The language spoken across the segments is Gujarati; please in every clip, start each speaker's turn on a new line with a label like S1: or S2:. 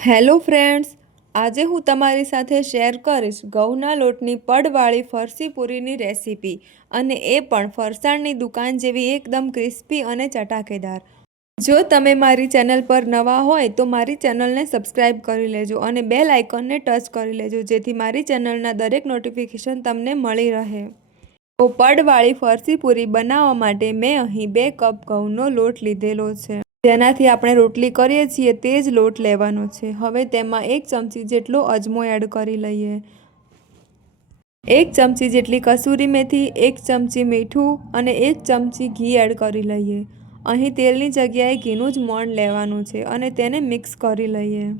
S1: હેલો ફ્રેન્ડ્સ, આજે હું તમારી સાથે શેર કરીશ ઘઉંના લોટની પડવાળી ફરસી પૂરીની રેસીપી અને એ પણ ફરસાણની દુકાન જેવી એકદમ ક્રિસ્પી અને ચટાકેદાર. જો તમે મારી ચેનલ પર નવા હોય તો મારી ચેનલને સબસ્ક્રાઈબ કરી લેજો અને બેલ આઇકોનને ટચ કરી લેજો જેથી મારી ચેનલના દરેક નોટિફિકેશન તમને મળી રહે. તો પડવાળી ફરસી પૂરી બનાવવા માટે મેં અહીં બે કપ ઘઉંનો લોટ લીધેલો છે. જેનાથી આપણે રોટલી કરીએ છીએ તે જ લોટ લેવાનો છે. હવે તેમાં એક ચમચી જેટલો અજમો એડ કરી લઈએ. એક ચમચી જેટલી કસૂરી મેથી, એક ચમચી મીઠું અને એક ચમચી ઘી એડ કરી લઈએ. અહીં તેલની જગ્યાએ ઘીનું જ મોણ લેવાનું છે અને તેને મિક્સ કરી લઈએ.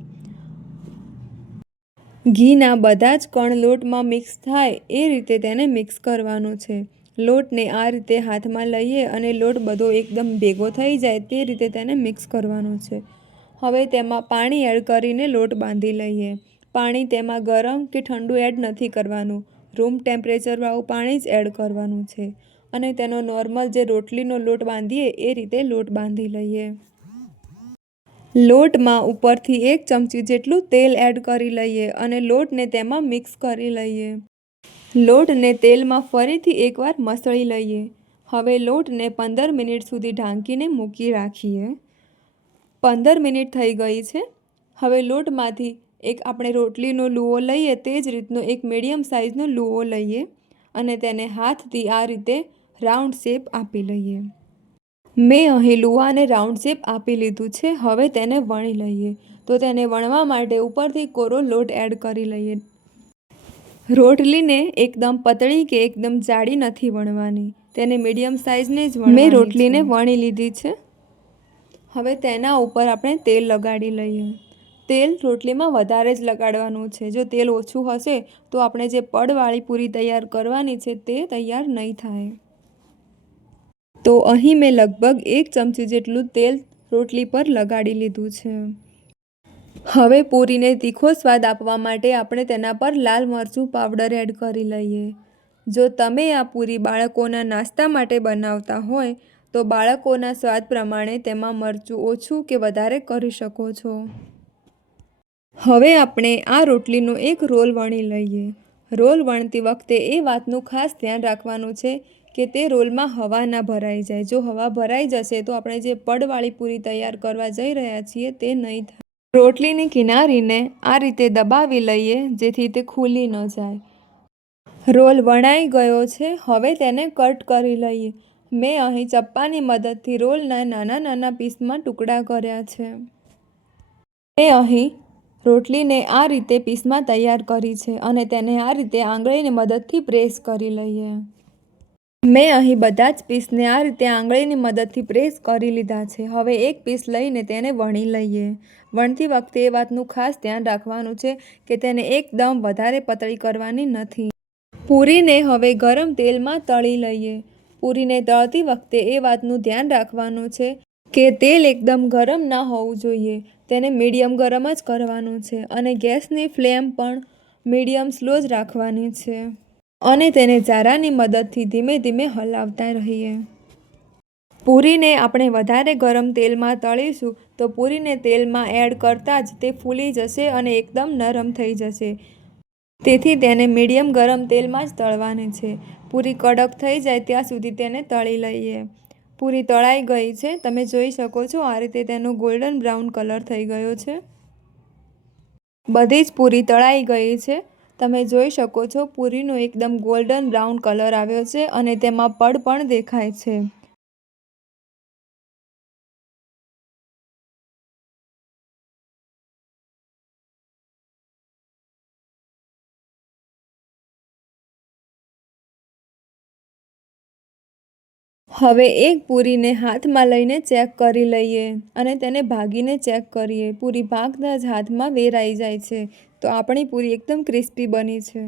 S1: ઘીના બધા જ કણ લોટમાં મિક્સ થાય એ રીતે તેને મિક્સ કરવાનું છે. લોટને આ રીતે હાથમાં લઈએ અને લોટ બધો એકદમ ભેગો થઈ જાય તે રીતે તેને મિક્સ કરવાનો છે. હવે તેમાં પાણી એડ કરીને લોટ બાંધી લઈએ. પાણી તેમાં ગરમ કે ઠંડુ એડ નથી કરવાનું. રૂમ ટેમ્પરેચરવાળું પાણી જ એડ કરવાનું છે. અને તેનો નોર્મલ જે રોટલીનો લોટ બાંધીએ એ રીતે લોટ બાંધી લઈએ. લોટમાં ઉપરથી એક ચમચી જેટલું તેલ એડ કરી લઈએ અને લોટને તેમાં મિક્સ કરી લઈએ. લોટને તેલમાં ફરીથી એકવાર મસળી લઈએ. હવે લોટને પંદર મિનિટ સુધી ઢાંકીને મૂકી રાખીએ. પંદર મિનિટ થઈ ગઈ છે. હવે લોટમાંથી એક આપણે રોટલીનો લૂવો લઈએ, તે જ રીતનો એક મીડિયમ સાઇઝનો લૂવો લઈએ અને તેને હાથથી આ રીતે રાઉન્ડ શેપ આપી લઈએ. મેં અહીં લુવાને રાઉન્ડ શેપ આપી લીધું છે. હવે તેને વણી લઈએ. તો તેને વણવા માટે ઉપરથી કોરો લોટ એડ કરી લઈએ. રોટલીને એકદમ પતળી કે એકદમ જાડી નથી વણવાની. તેને મીડિયમ સાઇઝને જ મેં રોટલીને વણી લીધી છે. હવે તેના ઉપર આપણે તેલ લગાડી લઈએ. તેલ રોટલીમાં વધારે જ લગાડવાનું છે. જો તેલ ઓછું હશે તો આપણે જે પડવાળી પૂરી તૈયાર કરવાની છે તે તૈયાર નહીં થાય. તો અહીં મેં લગભગ એક ચમચી જેટલું તેલ રોટલી પર લગાડી લીધું છે. હવે પૂરીને તીખો સ્વાદ આપવા માટે આપણે તેના પર લાલ મરચું પાવડર એડ કરી લઈએ. જો તમે આ પૂરી બાળકોના નાસ્તા માટે બનાવતા હોય, તો બાળકોના સ્વાદ પ્રમાણે તેમાં મરચું ઓછું કે વધારે કરી શકો છો. હવે આપણે આ રોટલીનો એક રોલ વણી લઈએ. રોલ વણતી વખતે એ વાતનું ખાસ ધ્યાન રાખવાનું છે કે તે રોલમાં હવા ના ભરાઈ જાય. જો હવા ભરાઈ જશે તો આપણે જે પડવાળી પૂરી તૈયાર કરવા જઈ રહ્યા છીએ તે નહીં થાય. રોટલીની કિનારીને આ રીતે દબાવી લઈએ જેથી તે ખુલી ન જાય. રોલ વણાઈ ગયો છે, હવે તેને કટ કરી લઈએ. મેં અહીં ચપ્પાની મદદથી રોલના નાના નાના પીસમાં ટુકડા કર્યા છે. મેં અહીં રોટલીને આ રીતે પીસમાં તૈયાર કરી છે અને તેને આ રીતે આંગળીની મદદથી પ્રેસ કરી લઈએ. મેં અહીં બધા જ પીસને આ રીતે આંગળીની મદદથી પ્રેસ કરી લીધા છે. હવે એક પીસ લઈને તેને વણી લઈએ. વણતી વખતે એ વાતનું ખાસ ધ્યાન રાખવાનું છે કે તેને એકદમ વધારે પતળી કરવાની નથી. પૂરીને હવે ગરમ તેલમાં તળી લઈએ. પૂરીને તળતી વખતે એ વાતનું ધ્યાન રાખવાનું છે કે તેલ એકદમ ગરમ ના હોવું જોઈએ. તેને મીડિયમ ગરમ જ કરવાનું છે અને ગેસની ફ્લેમ પણ મીડિયમ સ્લો જ રાખવાની છે. અને તેને ચારાની મદદથી ધીમે ધીમે હલાવતા રહીએ. પૂરીને આપણે વધારે ગરમ તેલમાં તળીશું તો પૂરીને તેલમાં એડ કરતાં જ તે ફૂલી જશે અને એકદમ નરમ થઈ જશે. તેથી તેને મીડિયમ ગરમ તેલમાં જ તળવાની છે. પૂરી કડક થઈ જાય ત્યાં સુધી તેને તળી લઈએ. પૂરી તળાઈ ગઈ છે. તમે જોઈ શકો છો આ રીતે તેનો ગોલ્ડન બ્રાઉન કલર થઈ ગયો છે. બધી જ પૂરી તળાઈ ગઈ છે. તમે જોઈ શકો છો, પૂરીનો એકદમ ગોલ્ડન બ્રાઉન કલર આવ્યો છે અને તેમાં પડ પણ દેખાય છે. હવે એક પૂરીને હાથમાં લઈને ચેક કરી લઈએ અને તેને ભાગીને ચેક કરીએ. પૂરી ભાગતા જ હાથમાં વેરાઈ જાય છે. તો આપણી પૂરી એકદમ ક્રિસ્પી બની છે.